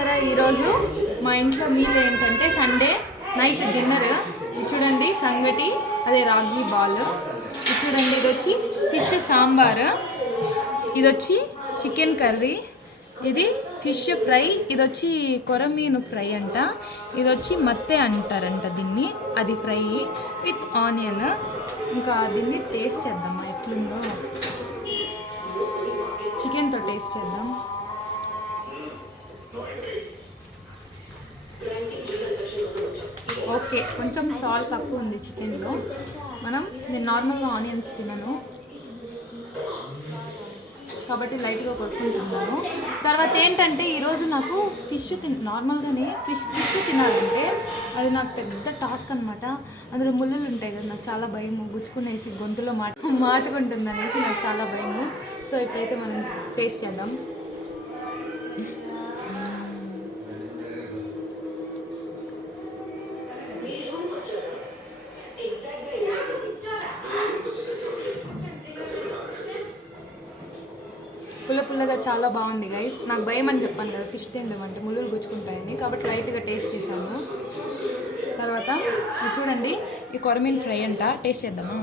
చూసారా ఈరోజు మా ఇంట్లో మీల్ ఏంటంటే సండే నైట్ డిన్నర్ చూడండి సంగటి అదే రాగి బాల్ చూడండి ఇది వచ్చి ఫిష్ సాంబార్ ఇది వచ్చి చికెన్ కర్రీ ఇది ఫిష్ ఫ్రై ఇది వచ్చి కొరమీను ఫ్రై అంట ఇది వచ్చి మత్తె అంటారంట దీన్ని అది ఫ్రై విత్ ఆనియన్ ఇంకా దీన్ని టేస్ట్ చేద్దాం ఎట్లుందో చికెన్తో టేస్ట్ చేద్దాం ఓకే కొంచెం సాల్ట్ తక్కువ ఉంది చికెన్లో నేను నార్మల్గా ఆనియన్స్ తినను కాబట్టి లైట్గా కొట్టుకుంటున్నాను తర్వాత ఏంటంటే ఈరోజు నాకు ఫిష్ నార్మల్గానే ఫిష్ తినాలంటే అది నాకు పెద్ద టాస్క్ అనమాట అందులో ముళ్ళులు ఉంటాయి కదా నాకు చాలా భయము గుచ్చుకునేసి గొంతులో మాటుకుంటుంది అనేసి నాకు చాలా భయము సో ఇప్పుడైతే మనం టేస్ట్ చేద్దాం పుల్లగా చాలా బాగుంది గైస్ నాకు భయం అని చెప్పాను కదా ఫిష్ తినడం అంటే ముళ్ళులు గుచ్చుకుంటాయని కాబట్టి లైట్గా టేస్ట్ చేశాను తర్వాత ఇది చూడండి ఈ కొరమీన్ ఫ్రై అంట టేస్ట్ చేద్దామా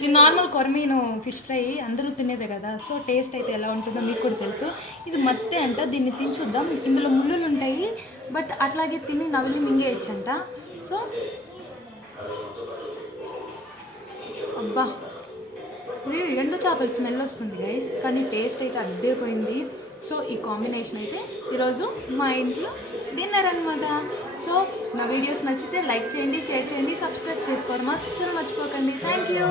ఈ నార్మల్ కొరమీను ఫిష్ ఫ్రై అందరూ తినేదే కదా సో టేస్ట్ అయితే ఎలా ఉంటుందో మీకు కూడా తెలుసు ఇది మత్తె అంట దీన్ని తిని చూద్దాం ఇందులో ముళ్ళులు ఉంటాయి బట్ అట్లాగే తిని నవిలి మింగేయచ్చంట సో అబ్బా ఇది ఎండు చేపల స్మెల్ వస్తుంది గైస్ కానీ టేస్ట్ అయితే అద్దరిపోయింది సో ఈ కాంబినేషన్ అయితే ఈరోజు మా ఇంట్లో డిన్నర్ అనమాట సో నా వీడియోస్ నచ్చితే లైక్ చేయండి షేర్ చేయండి సబ్స్క్రైబ్ చేసుకోవడం అస్సలు మర్చిపోకండి థ్యాంక్ యూ